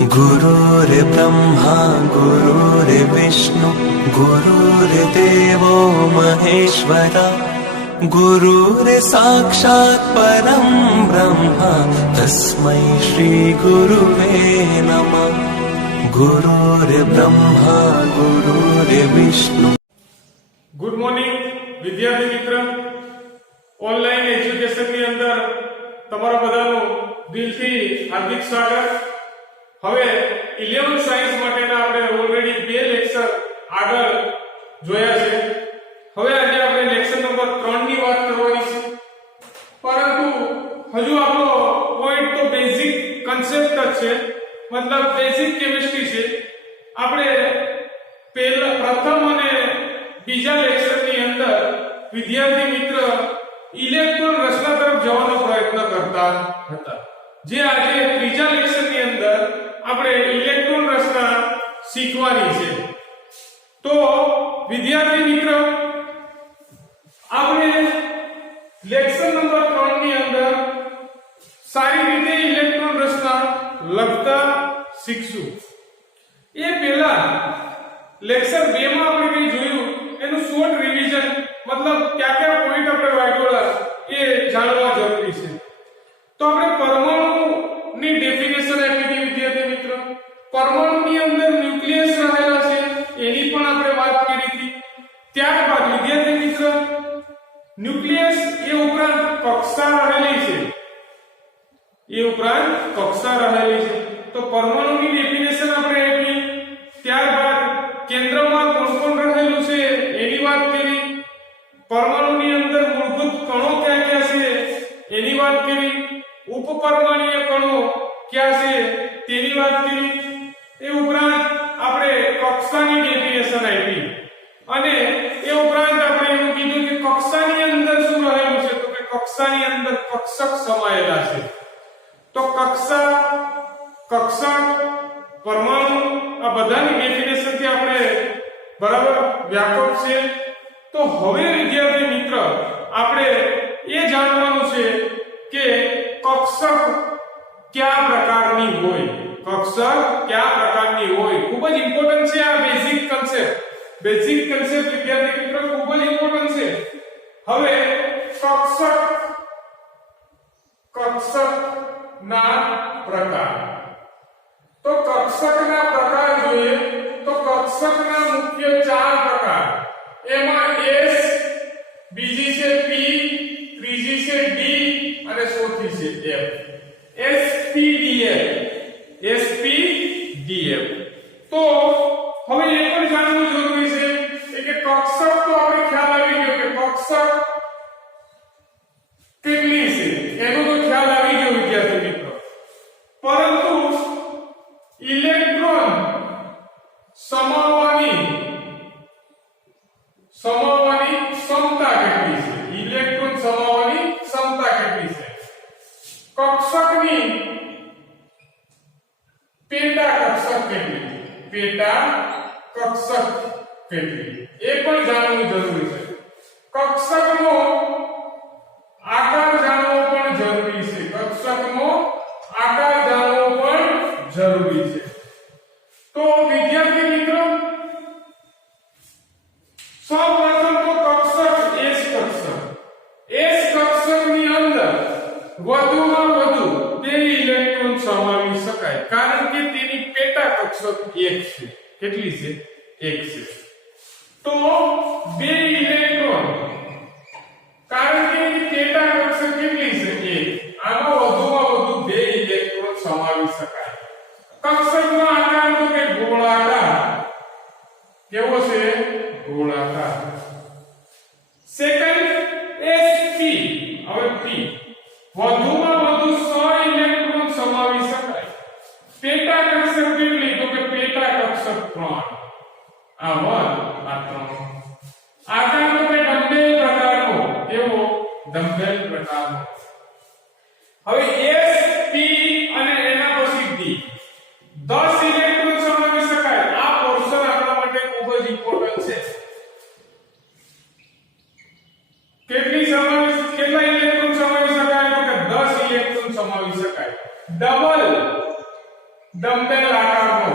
गुरुर्ब्रह्मा गुरुर्विष्णु गुरुर्देवो महेश्वरा गुरुर्साक्षात् परं ब्रह्म तस्मै श्री गुरुवे नमः। गुरुर्ब्रह्मा गुरुर्विष्णु। गुड मॉर्निंग विद्यार्थी मित्र, ऑनलाइन एज्युकेशन ની અંદર તમારા બધાનું દિલથી હાર્દિક સ્વાગત। હવે 11th સાયન્સ માટેના આપણે ઓલરેડી બે લેક્ચર આગળ જોયા છે। હવે આજે આપણે લેક્ચર નંબર 3 ની વાત કરવાની છે, પરંતુ હજુ આપણો પોઈન્ટ તો બેઝિક કન્સેપ્ટ જ છે, મતલબ બેઝિક કેમિસ્ટ્રી છે। આપણે પ્રથમ અને બીજા લેક્ચરની અંદર વિદ્યાર્થી મિત્ર ઇલેક્ટ્રોન રચના તરફ જવાનો પ્રયત્ન કરતા હતા, જે આજે ત્રીજા લેક્ચરની અંદર આપણે ઇલેક્ટ્રોન રચના શીખવાની છે। તો વિદ્યાર્થી મિત્ર આપણે લેક્ચર નંબર 3 ની અંદર સારી રીતે ઇલેક્ટ્રોન રચના લખતા શીખશું। એ પહેલા લેક્ચર 2 માં આપણે કઈ જોયું એનું શોર્ટ રિવિઝન, मतलब क्या क्या पॉइंट આપણે વાગ્યોલા એ જાણવા જરૂરી છે। તો આપણે પરમાણુની ડેફિનેશન આપી હતી વિદ્યાર્થી મિત્રો। પરમાણુની અંદર ન્યુક્લિયસ રહેલા છે એની પણ આપણે વાત કરી હતી। ત્યારબાદ વિદ્યાર્થી મિત્ર ન્યુક્લિયસ એ ઉપરાંત કક્ષા રહેલી છે, તો પરમાણુની ડેફિનેશન આપણે આપી। ત્યારબાદ કેન્દ્રમાં કોણ કોણ રહેલું છે એની વાત કરી। परमाणुની અંદર મૂળભૂત કણો ક્યાં ક્યાં છે એની વાત કરી। ઉપપરમાણુય કણો ક્યાં છે તેની વાત કરી। એ ઉપરાંત આપણે કક્ષાની ડેફિનેશન આપી અને એ ઉપરાંત આપણે એવું કીધું કે કક્ષાની અંદર શું રહેલું છે, તો કે કક્ષાની અંદર કક્ષક સમાયેલા છે। તો કક્ષા, કક્ષક, પરમાણુ આ બધાની ડેફિનેશન થી આપણે બરાબર વ્યાપક છે। तो હવે વિદ્યાર્થી મિત્ર આપણે એ જાણવાનું છે કે કક્ષક કયા પ્રકારની હોય, ખૂબ જ ઇમ્પોર્ટન્ટ છે આ બેઝિક કન્સેપ્ટ વિદ્યાર્થી મિત્ર ખૂબ જ ઇમ્પોર્ટન્ટ છે। હવે કક્ષકના પ્રકાર, તો કક્ષકના પ્રકાર જોઈએ તો કક્ષકના મુખ્ય 4 પ્રકાર, એમાં S, બીજી છે P, ત્રીજી છે D અને ચોથી છે F। SPDF। તો હવે એ પણ જાણવું જરૂરી છે કે કક્ષક તો આપણે ખ્યાલ આવી ગયો કે કક્ષક કેટલી છે એનો તો ખ્યાલ આવી ગયો વિદ્યાર્થી મિત્રો, પરંતુ ઇલેક્ટ્રોન સમાવવાની ક્ષમતા કેટલી છે, ઇલેક્ટ્રોન સમાવવાની ક્ષમતા કેટલી છે। કક્ષકની પેટા કક્ષક કેટલી એ પણ જાણવું જરૂરી છે। કક્ષકનો આકાર જાણવો પણ જરૂરી છે, તો વિદ્યાર્થી મિત્રો સૌપ્રથમ તો કક્ષક S કક્ષકની અંદર વધુમાં વધુ 2 ઇલેક્ટ્રોન સમાવી શકાય, કારણ કે તેની પેટા કક્ષક 1 છે। કેટલી છે? 1 છે। તો 2 ઇલેક્ટ્રોન, કારણ કે પેટા કક્ષક કેટલી છે? 1, આમાં વધુમાં વધુ 2 ઇલેક્ટ્રોન સમાવી શકાય। કક્ષકનો આકાર તો કે ગોળાકાર, કેવો છે? ગોળાકાર। સેકન્ડ SP, હવે P, વધુમાં વધુ 100 ઇલેક્ટ્રોન સમાવી શકાય। પેટા કક્ષક કેટલી? તો કે પેટા કક્ષક 3, આ 1 આ 3। આકાર તો કે ડમ્બેલ પ્રકારનો, કેવો? ડમ્બેલ પ્રકારનો। હવે SP અને એના પછી D, 10 ઇલેક્ટ્રોન સમાવી શકાય। આ પોર્શન આપણા માટે ખૂબ જ ઇમ્પોર્ટન્ટ છે। કેટલા ઇલેક્ટ્રોન સમાવી શકાય? તો કે 10 ઇલેક્ટ્રોન સમાવી શકાય। ડમ્બેલ આકારનો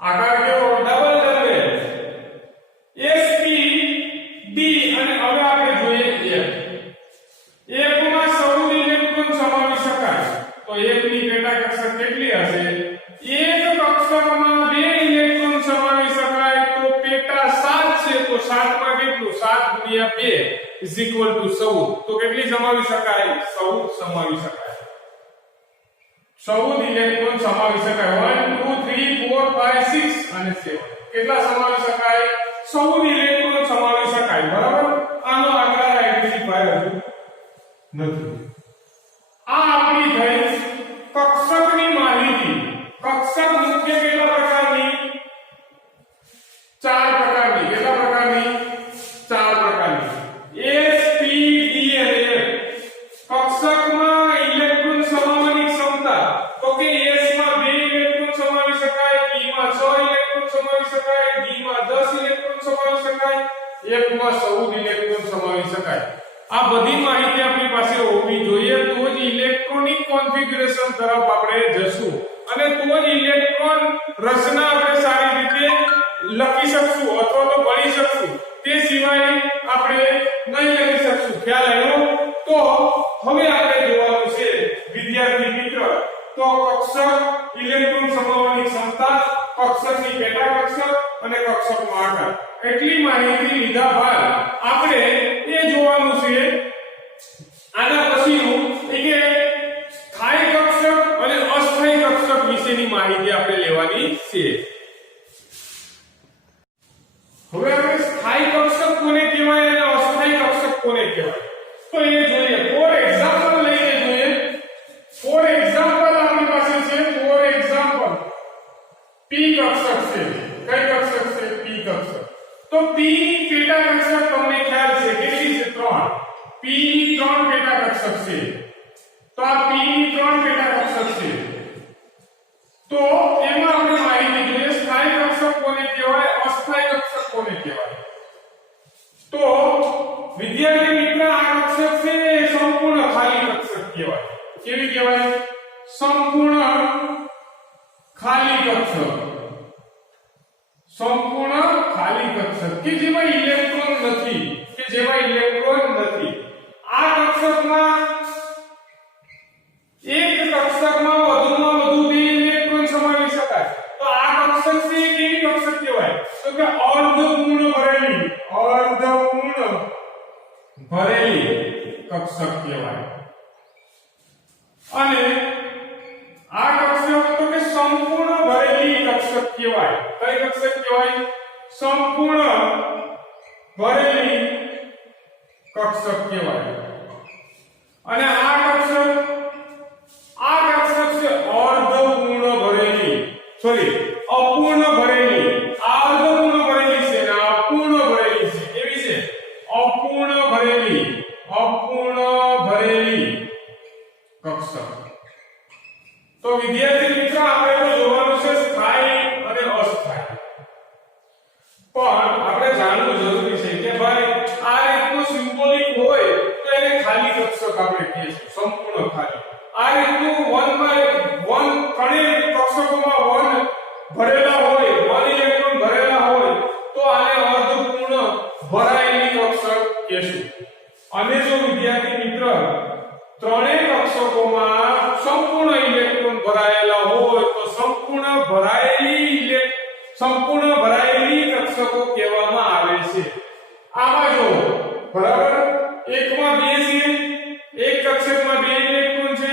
આકાર કેવો ડબલ ડમ્બેલ SP D અને હવે આપણે જોઈએ F માં 14 ઇલેક્ટ્રોન સમાવી શકાય તો F ની પેટા કક્ષક કેટલી હશે એક કક્ષકમાં 2 ઇલેક્ટ્રોન સમાવી શકાય તો પેટા 7 છે તો 7 માં કેટલું 7 ગુણ્યા 2 14 તો કેટલી સમાવી શકાય 14 સમાવી શકાય 14 ઇલેક્ટ્રોન સમાવી શકાય 1 2 3 4 5 6 અને 7 કેટલા સમાવી શકાય 14 ઇલેક્ટ્રોન સમાવી શકાય બરાબર આનો આકાર આઈડેન્ટિફાયર નથી આ આપણી થઈ કક્ષકની માહિતી કક્ષક મુખ્ય કેટલા પ્રકારની 4 પ્રકારની કેટલા પ્રકારની 4 પ્રકારની S P D અને F કક્ષકમાં ઇલેક્ટ્રોન સમાવવાની ક્ષમતા તો કે S માં 2 ઇલેક્ટ્રોન સમાવી શકાય P માં 6 ઇલેક્ટ્રોન સમાવી શકાય D માં 10 ઇલેક્ટ્રોન સમાવી શકાય F માં 14 ઇલેક્ટ્રોન સમાવી શકાય આ બધી માહિતી આપણી પાસે હોવી જોઈએ તો જ ઇલેક્ટ્રોનિક કોન્ફિગરેશન તરફ આપણે જશું અને તો જ ઇલેક્ટ્રોન રચના આપણે સારી રીતે લખી શકશું અથવા તો ભણી શકશું તે સિવાય આપણે નહીં લખી શકશું ખ્યાલ આવ્યો તો હવે આપણે જોવાનું છે વિદ્યાર્થી મિત્ર તો કક્ષક ઇલેક્ટ્રોન સમાવવાની ક્ષમતા કક્ષકની પેટા કક્ષક અને કક્ષકનો આકાર એટલી માહિતી લીધા બાદ આપણે એ જોવાનું છે આના પછીનું કે સ્થાયી કક્ષક અને અસ્થાયી કક્ષક વિશેની માહિતી આપણે લેવાની છે હવે આપણે સ્થાયી કક્ષક કોને કહેવાય અને અસ્થાયી કક્ષક કોને કહેવાય તો એ જોઈએ ફોર એક્ઝામ્પલ લઈને જોઈએ ફોર એક્ઝામ્પલ આપણી પાસે છે ફોર એક્ઝામ્પલ P કક્ષક છે કઈ કક્ષક છે P કક્ષક તો P ની પેટા કક્ષક તમને ખ્યાલ છે કેટલી છે 3 P ની 3 પેટા કક્ષક છે તો આ P ની 3 પેટા કક્ષક છે તો એમાં આપણે માહિતી જોઈએ સ્થાયી કક્ષક કોને કહેવાય અસ્થાયી કક્ષક કોને કહેવાય તો વિદ્યાર્થી મિત્ર આ કક્ષક છે એ સંપૂર્ણ ખાલી કક્ષક કહેવાય કેવી કહેવાય સંપૂર્ણ ખાલી કક્ષક સંપૂર્ણ ખાલી કક્ષક કે જેમાં ઇલેક્ટ્રોન નથી આ કક્ષકમાં એક કક્ષકમાં વધુમાં વધુ 2 ઇલેક્ટ્રોન સમાવી શકાય તો આ કક્ષક છે કેવી કક્ષક કહેવાય તો કે અર્ધપૂર્ણ ભરેલી કક્ષક કહેવાય અને આ કક્ષક તો કે સંપૂર્ણ ભરેલી કક્ષક કહેવાય કઈ કક્ષક કહેવાય સંપૂર્ણ ભરેલી કક્ષક કહેવાય અને આ કક્ષક છે અર્ધપૂર્ણ ભરેલી અપૂર્ણ ભરેલી આ અર્ધપૂર્ણ ભરેલી છે અને અપૂર્ણ ભરેલી છે કેવી છે અપૂર્ણ ભરેલી કક્ષક તો વિદ્યાર્થી મિત્રો આપણે તો જોવાનું છે સ્થાયી અને અસ્થાયી પણ આપણે જાણવું જરૂરી છે કે ભાઈ આ રીતનું સિમ્બોલિક હોય તો એને ખાલી કક્ષક આપણે કહીએ છીએ સંપૂર્ણ ખાલી આ રીતનું 1 by 1 ત્રણેય કક્ષકોમાં 1 ભરેલા હોય 1 ઇલેક્ટ્રોન ભરેલા હોય તો આને અર્ધપૂર્ણ ભરાયેલી કક્ષક કહેશું અને જો વિદ્યાર્થી મિત્ર ત્રણેય કક્ષકોમાં સંપૂર્ણ ઇલેક્ટ્રોન ભરાયેલા હોય તો સંપૂર્ણ ભરાયેલી કક્ષકો કહેવામાં આવે છે આમાં જો બરાબર એકમાં 2 છે એક કક્ષકમાં 2 ઇલેક્ટ્રોન છે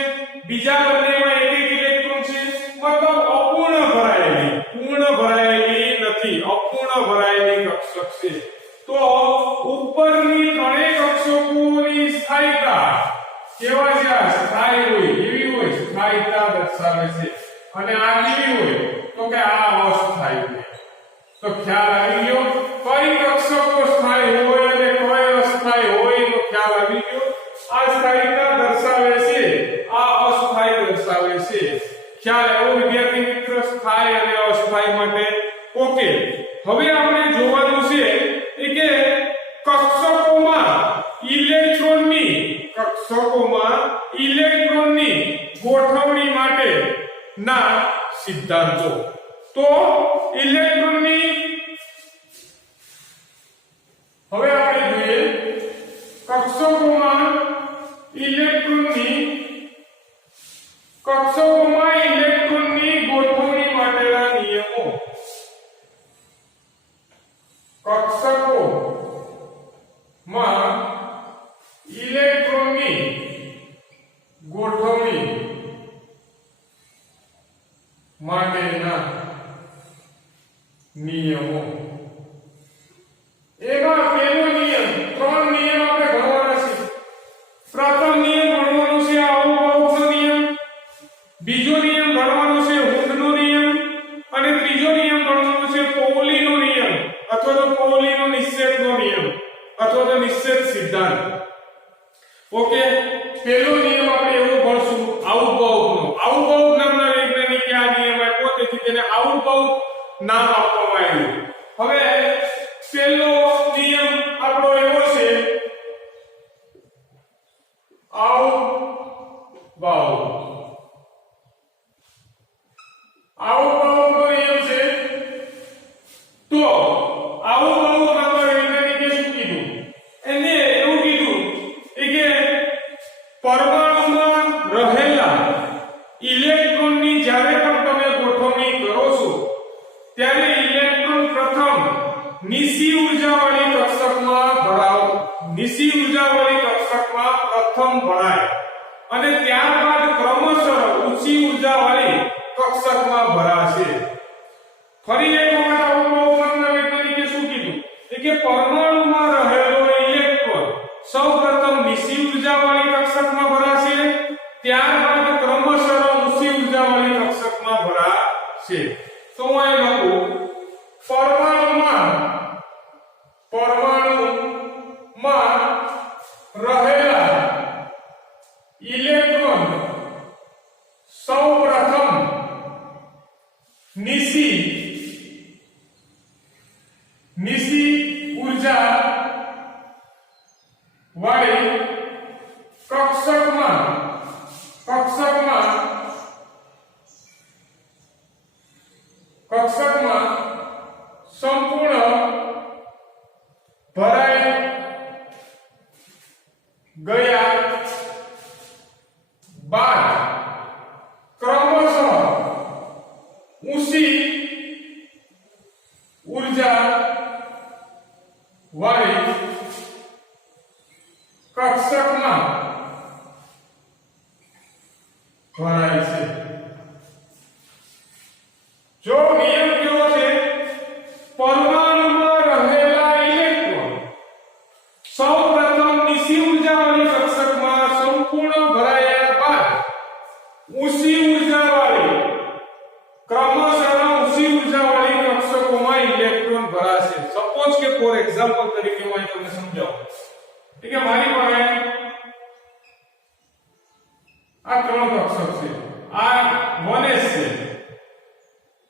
બીજા બંનેમાં 1 ઇલેક્ટ્રોન છે મતલબ અપૂર્ણ ભરાયેલી પૂર્ણ ભરાયેલી નથી અપૂર્ણ ભરાયેલી કક્ષક છે તો ઉપરની ત્રણેય કક્ષકોની સ્થાયીતા કેવા છે સ્થાયી હોય એવી હોય સ્થાયીતા દર્શાવે છે અને આ કેવી હોય તો કે આ અસ્થાયી હોય તો ખ્યાલ આવી ગયો કઈ કક્ષકો સ્થાયી હોય અને કઈ અસ્થાયી હોય તો ખ્યાલ આવી ગયો આ સ્થાયીતા દર્શાવે છે આ અસ્થાયી દર્શાવે છે ખ્યાલ આવ્યો વિદ્યાર્થી મિત્ર સ્થાયી અને અસ્થાયી માટે ઓકે હવે આપણે જોવાનું છે કે કક્ષકોમાં ઇલેક્ટ્રોનની ગોઠવણી માટે ના સિદ્ધાંતો. તો ઇલેક્ટ્રોનની હવે આપણે જોઈએ કક્ષકોમાં ઇલેક્ટ્રોનની ગોઠવણી માટેના નિયમો. કક્ષકોમાં ઇલેક્ટ્રોનની ગોઠવણી માટેના નિયમો. એમાં પહેલો નિયમ, ત્રણ નિયમ આપણે ભણવાના છે. પ્રથમ નિયમ ભણવાનો છે આઉટબાઉન્ડનો નિયમ, બીજો નિયમ ભણવાનો છે હુન્ડનો નિયમ અને ત્રીજો નિયમ ભણવાનો છે પૌલીનો નિયમ અથવા તો પૌલીનો નિષેધનો નિયમ અથવા તો નિષેધ સિદ્ધાંત. ઓકે, પહેલો નિયમ આપણે એવો ભણશું આઉટબાઉન્ડનો. આઉટબાઉન્ડ નામના વૈજ્ઞાનિકે આ નિયમ આપ્યો, તેથી તેને આઉટબાઉન્ડ નામ આપવામાં આવ્યું. હવે પહેલો નિયમ આપણો એવો છે આઉટબાઉન્ડ. આઉટબાઉન્ડ નો નિયમ છે. તો આઉટબાઉન્ડ નામના વૈજ્ઞાનિકે શું કીધું? એને એવું કીધું કે પરમાણુમાં રહેલા ઇલેક્ટ્રોનની જ્યારે પણ તમે ગોઠવણી કરો છો ત્યારે ઇલેક્ટ્રોન પ્રથમ નીચી ઊર્જાવાળી કક્ષકમાં ભરાવ, નીચી ઊર્જાવાળી કક્ષકમાં પ્રથમ ભરાય અને ત્યારબાદ ક્રમશઃ ઊંચી ઊર્જાવાળી કક્ષકમાં ભરાશે. ફરી એક વખત આઉટબાઉન્ડના વૈજ્ઞાનિકે શું કીધું કે પરમાણુમાં રહેલો ઇલેક્ટ્રોન સૌપ્રથમ નીચી ઊર્જાવાળી કક્ષકમાં ભરાશે, ત્યારબાદ ક્રમશઃ ઊંચી ઊર્જાવાળી કક્ષકમાં ભરાશે. તો હું અહીં લખું પરમાણુમાં રહેલા ઇલેક્ટ્રોન સૌપ્રથમ નીચી ઊર્જા વાળી કક્ષકમાં સંપૂર્ણ ભરાઈ ગયા બાદ ક્રમશઃ ઊંચી ઊર્જા વાળી કક્ષકમાં ભરાય છે. જો નિયમ કેવો છે? પરમાણુમાં રહેલા ઇલેક્ટ્રોન સૌપ્રથમ નીચી ઊર્જાવાળી કક્ષકમાં સંપૂર્ણ ભરાયા બાદ ઊંચી ઊર્જાવાળી ક્રમશઃ ઊંચી ઊર્જાવાળી કક્ષકોમાં ઇલેક્ટ્રોન ભરાશે. સપોઝ કે ફોર એક્ઝામ્પલ તરીકે હું તમને સમજાવું કે મારી પાસે આ ત્રણ કક્ષક છે. આ 1s છે,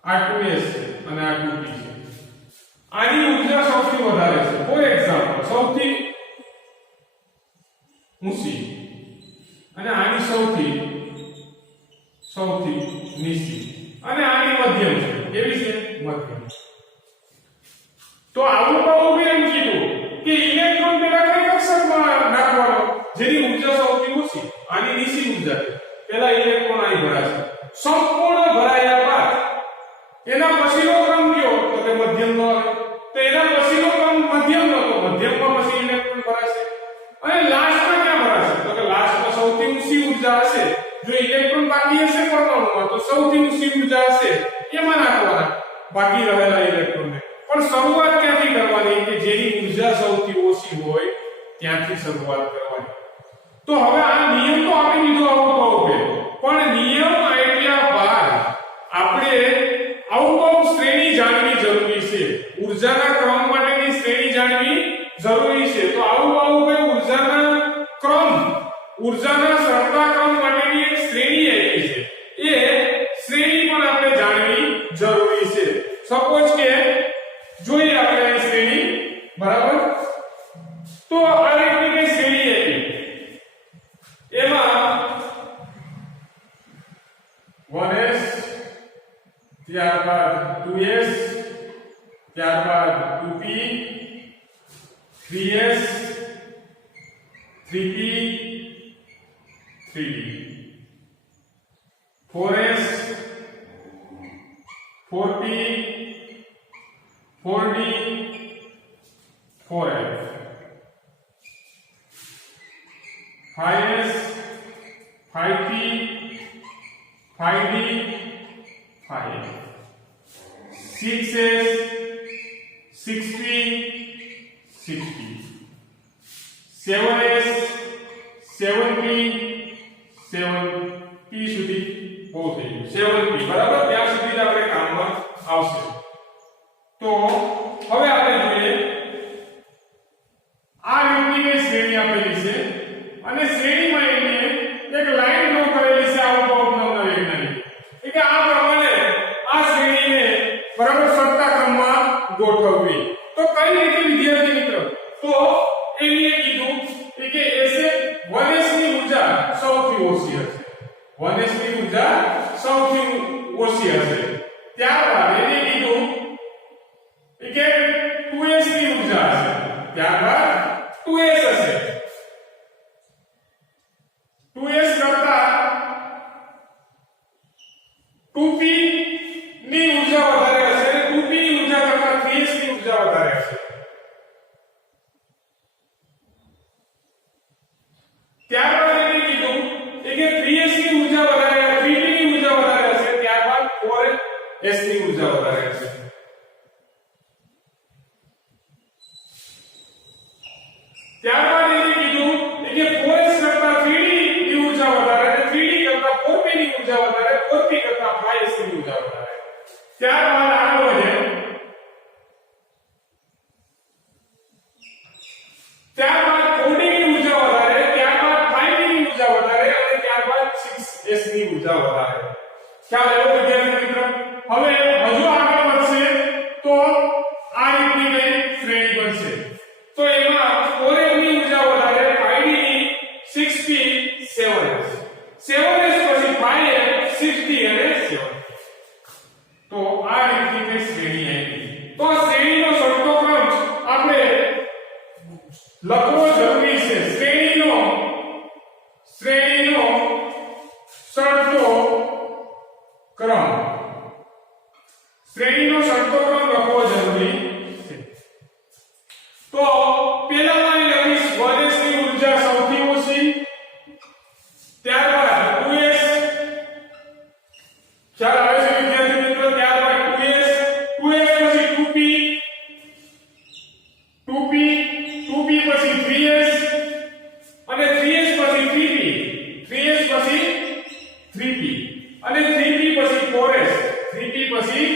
આ 2s છે અને આ 2p છે. આની ઊર્જા સૌથી વધારે છે. ફોર એક્ઝામ્પલ સૌથી ઊંચી અને આની સૌથી નીચી અને આની મધ્યમ છે. કેવી છે? મધ્યમ. તો આવું એમ કીધું કે ઇલેક્ટ્રોન પેલા કઈ કક્ષકમાં નાખવાનો જેની ઊર્જા સૌથી ઓછી, આની નીચી ઊર્જા છે. પેલા ઇલેક્ટ્રોન અહીં ભરાશે, સંપૂર્ણ ભરાયા બાદ એના પછીનો ક્રમ કયો? તો કે મધ્યમનો આવે. તો એના પછીનો ક્રમ મધ્યમનો, તો મધ્યમમાં પછી ઇલેક્ટ્રોન ભરાશે અને લાસ્ટમાં ક્યાં ભરાશે? તો કે લાસ્ટમાં સૌથી ઊંચી ઊર્જા હશે. જો ઇલેક્ટ્રોન બાકી હશે પરમાણુમાં તો સૌથી ઊંચી ઊર્જા હશે એમાં નાખવાના બાકી રહેલા ઇલેક્ટ્રોનને. પણ શરૂઆત ક્યાંથી કરવાની? કે જેની ઊર્જા સૌથી ઓછી હોય ત્યાંથી શરૂઆત કરવાની. તો હવે આ નિયમ તો આપી દીધો આઉટબાઉન્ડ, પણ નિયમ આપ્યા બાદ આપણે આઉટબાઉન્ડ શ્રેણી જાણવી જરૂરી છે. ઊર્જાના ક્રમ માટેની શ્રેણી જાણવી જરૂરી છે. તો આઉટબાઉન્ડ ઊર્જાના સરખા ક્રમ માટેની એક શ્રેણી આપી છે. એ શ્રેણી પણ આપણે જાણવી જરૂરી છે. સપોઝ કે જોઈએ આપણે આ શ્રેણી, બરાબર? તો આ રીતની શ્રેણી આપી, એમાં 1s ત્યારબાદ 2s, ત્યારબાદ 2p, 3s, 3p, 3d, 4s, 4p, 4d, 4f, 5s, 5p, 5d, 5f, 6s, 6p, 6p, 7s, 7p, 7p સુધી બહુ થઈ ગયું 7p બરાબર ત્યાં સુધી આપણે કામમાં આવશે. તો હવે આપણે જોઈએ આ રીતની શ્રેણી આપેલી છે અને શ્રેણીમાં એને એક લાઈન ડ્રો કરેલી છે આવું બહુપદના વૈજ્ઞાનિક કે આ પ્રમાણે આ શ્રેણીને બરાબર સરખા ક્રમમાં ગોઠવવી. તો કઈ રીતે વિદ્યાર્થી મિત્રો? તો એને કીધું કે એસે 1s ની ઊર્જા સૌથી ઓછી હશે. 1s ની ઊર્જા સૌથી ઓછી હશે. ત્યારબાદ એને કીધું કે 2s ની ઊર્જા હશે. ત્યારબાદ 2s હશે. 2s કરતા 2p ની ઊર્જા વધારે હશે. 2p ની ઊર્જા કરતા 3s ની ઊર્જા વધારે હશે. ત્યારબાદ એને કીધું કે 3s ની ઊર્જા વધારે 3p ની ઊર્જા વધારે હશે. ત્યારબાદ 4s ની ઊર્જા વધારે હશે. ત્યારબાદ એને કીધું કે 4s કરતા 3d ની ઊર્જા વધારે 3d કરતા 4p ની ઊર્જા વધારે 4p કરતા 5s ની ઊર્જા વધારે. ત્યારબાદ આગળ વધે ત્યારબાદ 4d ની ઊર્જા વધારે ત્યારબાદ 5d ની ઊર્જા વધારે અને ત્યારબાદ 6s ની ઊર્જા વધારે. ખ્યાલ આવ્યો વિદ્યાર્થી મિત્રો? હવે હજુ આગળ વધશે તો આ રીતની કઈ શ્રેણી બનશે. તો એમાં 4s ની ઊર્જા વધારે 5d ની 6p 7s 7s પછી 5s 6d અને 7. તો આ રીતની કઈ શ્રેણી આવી. તો આ શ્રેણીનો સરખો ક્રમ આપણે લખવો જરૂરી છે. શ્રેણીનો સરખો ક્રમ શ્રેણીનો સરખો ક્રમ લખવો જરૂરી છે. તો પહેલામાં લખીશ 1s ની ઊર્જા સૌથી ઓછી ત્યારબાદ 2s ખ્યાલ આવે છે વિદ્યાર્થી મિત્રો? ત્યારબાદ 2s પછી 2p 2p પછી 3s અને 3s પછી 3p 3s પછી 3p અને 3p પછી 4s 3p પછી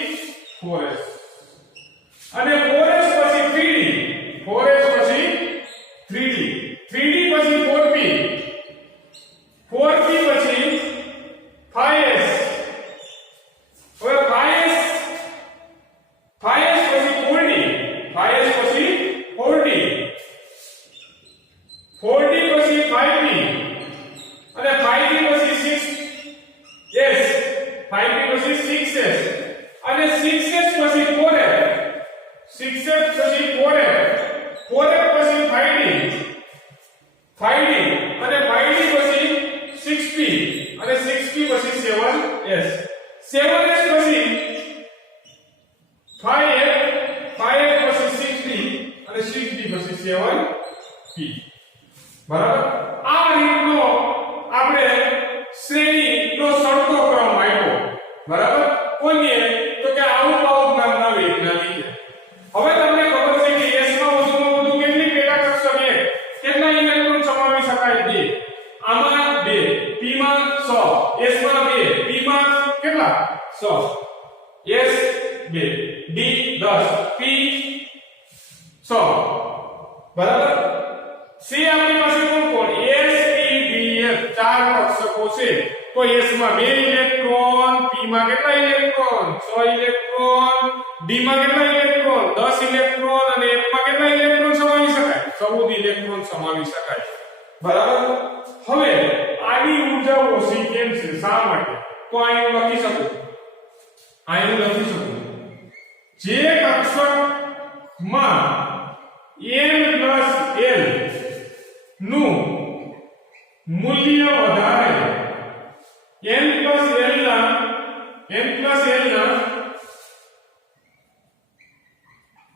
4s અને 4s પછી 3d 4s પછી 3d 3d પછી 4p 4p પછી 5s હવે 5s પછી 4d 5s પછી 4d 4d પછી 5p અને 5d પછી 6s 5p પછી 6s અને 6s પછી 4f 6s પછી 4f 4f પછી 5d 5d અને 5d પછી 6p અને 6p પછી 7s 7s પછી 5f 5f પછી 6d અને 6d પછી 7p. બરાબર? આ રીતનો આપણે શ્રેણીનો સરખો ક્રમ આપ્યો. બરાબર? કોને? તો કે આવું નામના વૈજ્ઞાનિકે. હવે તમને ખબર છે કે s માં વધુમાં વધુ કેટલી પેટા કક્ષક કેટલા ઇલેક્ટ્રોન સમાવી શકાય? 2. આમાં 2, p માં 100, s માં 2, p માં કેટલા? 100, s 2, d 10, p 100. બરાબર? c આપણી પાસે કોણ? s p d f ચાર કક્ષકો છે. તો s માં 2 ઇલેક્ટ્રોન, p માં કેટલા ઇલેક્ટ્રોન? 6 ઇલેક્ટ્રોન, d માં કેટલા ઇલેક્ટ્રોન? 10 ઇલેક્ટ્રોન અને f માં કેટલા ઇલેક્ટ્રોન સમાવી શકાય? 14 ઇલેક્ટ્રોન સમાવી શકાય. બરાબર? હવે આની ઊર્જા ઓછી કેમ છે? શા માટે? તો અહીં હું લખી શકું અહીં હું લખી શકું જે કક્ષકમાં n + l નું મૂલ્ય વધારે n + l ના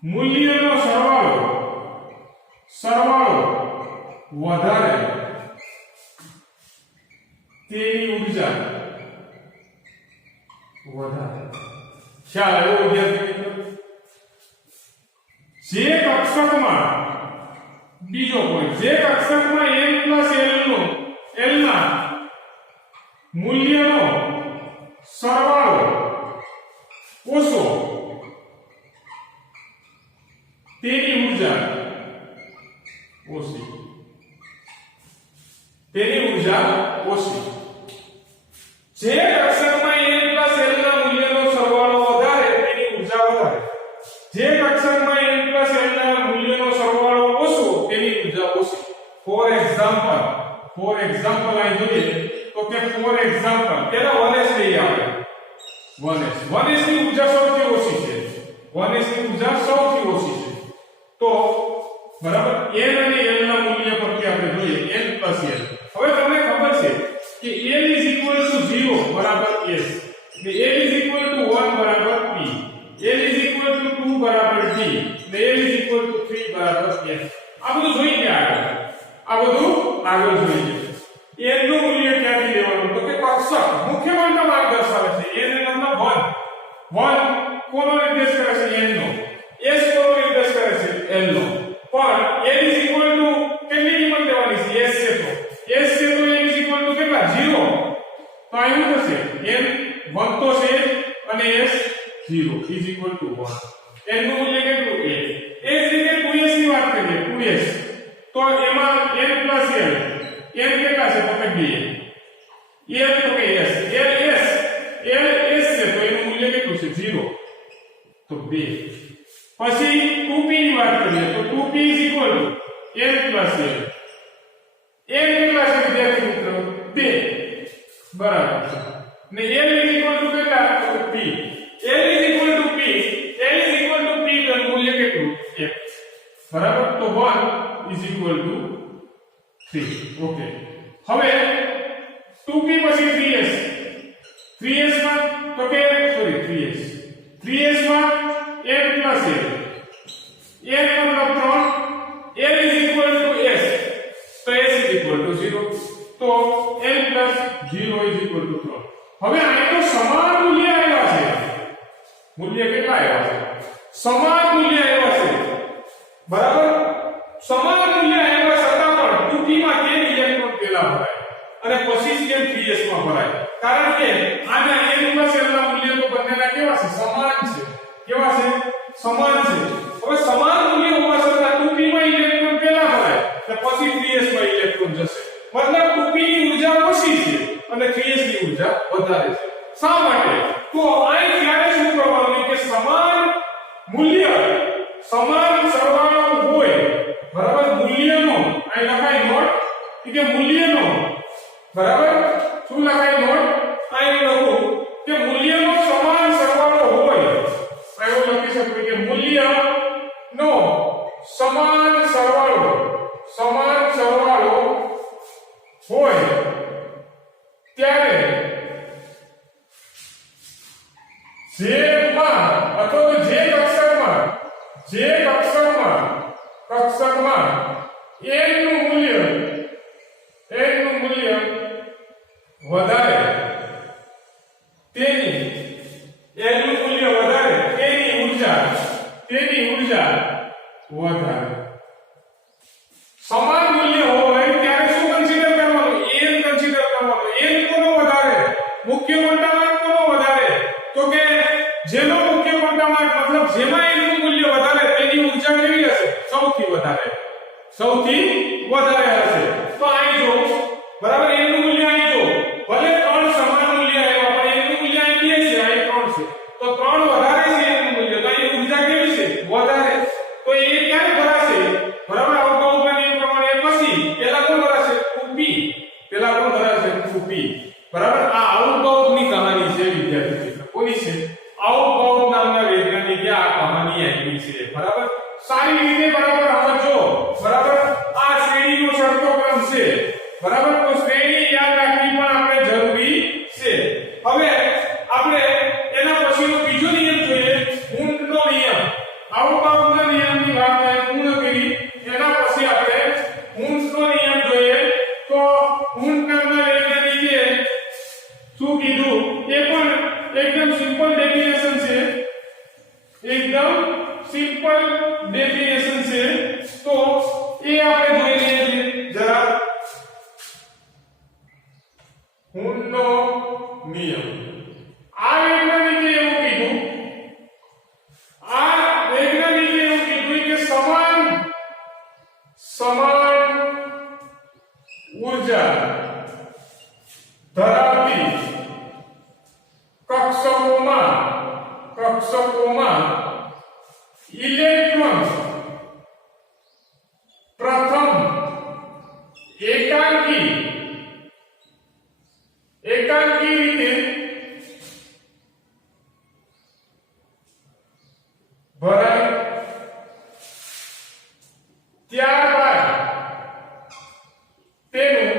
મૂલ્યનો સરવાળો વધારે તેની ઉર્જા વધારે. ખ્યાલ આવ્યો વિદ્યાર્થી મિત્રો? જે કક્ષકમાં બીજો પોઈન્ટ, જે કક્ષકમાં n + l ના મૂલ્યનો સરવાળો ઓછો તેની ઉર્જા ઓછી. જે કક્ષકમાં n + l ના મૂલ્યનો સરવાળો વધારે તેની ઉર્જા વધારે. જે કક્ષકમાં n + l ના મૂલ્યનો સરવાળો ઓછો તેની ઉર્જા ઓછી. ફોર એક્ઝામ્પલ અહીં જોઈએ તો કે ફોર એક્ઝામ્પલ પેલા 1s લઈએ આપણે. 1s ની ઉર્જા સૌથી ઓછી છે. તો બરાબર n અને l ના મૂલ્ય પરથી આપણે જોઈએ n + l. હવે તમને ખબર છે કે l = 0 બરાબર s, ને l = 1 બરાબર p, l = 2 બરાબર t, ને l = 3 બરાબર s. આ બધું જોઈ ગયા આગળ જોઈએ. n નું મૂલ્ય ક્યાંથી લેવાનું? તો કે કક્ષક મુખ્ય કોણનો માર્ગ દર્શાવે છે. n નો મતલબ 1 કોનો નિર્દેશ કરે છે? n નો. s કોનો નિર્દેશ કરે છે? l નો. પણ l કેટલી કિંમત લેવાની છે? s છે તો l કેટલા? 0. તો અહીં થશે n 1 તો છે અને s 0 = 1. n નું મૂલ્ય કેટલું? 1. એ જ રીતે 2s ની વાત કરીએ. 2s તો એમાં n + l n કેટલા છે? તો કે 2. l તો કે s છે તો એનું મૂલ્ય કેટલું છે? 0. તો 2. પછી 2p ની વાત કરીએ તો 2p = n + l. n કેટલા છે વિદ્યાર્થી મિત્રો? 2 બરાબર. ને l કેટલા? તો p. l = p નું મૂલ્ય કેટલું? 1 બરાબર. તો 1 = 3. ઓકે. હવે 2p પછી 3s માં તો કે 3s માં n + l. n મતલબ 3, l s, તો s = 0. તો l + 0 = 3. હવે આને તો સમાન મૂલ્ય આવ્યા છે. મૂલ્ય કેટલા આવ્યા છે? સમાન મૂલ્ય આવ્યા છે. બરાબર. સમાન મૂલ્ય આવ્યા છતાં પણ 2p માં કેમ ઇલેક્ટ્રોન પહેલા ભરાય અને પછી જ કેમ 3s માં ભરાય? કારણ કે આના n + l ના મૂલ્ય તો બંનેના કેવા છે? સમાન છે. સમાન છે. હવે સમાન મૂલ્ય હોવા છતાં 2p માં ઇલેક્ટ્રોન પહેલા ભરાય અને પછી 3s માં ઇલેક્ટ્રોન જશે. મતલબ 2p ની ઉર્જા ઓછી છે અને 3s ની ઉર્જા વધારે છે. શા માટે? તો અહીં ત્યારે શું કરવાનું કે સમાન મૂલ્ય સમાન સરવાળો હોય. બરાબર. મૂલ્યનો અહીં લખાય નોટ કે મૂલ્યનો બરાબર શું લખાય નોટ? અહીં લખું કે મૂલ્યનો સમાન સરવાળો હોય. એવું લખી શકું કે મૂલ્યનો સમાન સરવાળો હોય ત્યારે જેમાં અથવા તો જે કક્ષકમાં n નું મૂલ્ય વધારે તેની ઉર્જા વધારે. સમાન મૂલ્ય હોય ત્યારે શું કન્સિડર કરવાનું? n કન્સિડર કરવાનું. n કોનો વધારે? મુખ્ય ક્વોન્ટામાર્ક કોનો વધારે? તો કે જેનો મુખ્ય ક્વોન્ટામાર્ક મતલબ જેમાં n નું મૂલ્ય વધારે તેની ઉર્જા કેવી હશે? સૌથી વધારે હશે. તો અહીં જો બરાબર n નું મૂલ્ય અહીં જો ભલે 3 સમાન મૂલ્ય આવ્યા પણ n નું મૂલ્ય અહીં 2 છે, અહીં 3 છે. તો 3 વધારે છે n નું મૂલ્ય, તો અહીં ઉર્જા કેવી છે? વધારે. તો એ ક્યારે ભરાશે? બરાબર. આઉટબાઉન્ડ નિયમ પ્રમાણે પછી પહેલા કોણ ભરાશે? 2p. બરાબર. આ આઉટબાઉન્ડ ની કહાની છે વિદ્યાર્થી મિત્રો. કોની છે? ડેફિનેશન છે તો એ આપણે જોઈ લઈએ છીએ જરા. હુનનો નિયમ. આ વૈજ્ઞાનિકે એવું કીધું કે સમાન ઊર્જા ધરાવતી કક્ષકોમાં ઇલેક્ટ્રોન પ્રથમ એકાંકી રીતે ભરાય ત્યારબાદ તેનું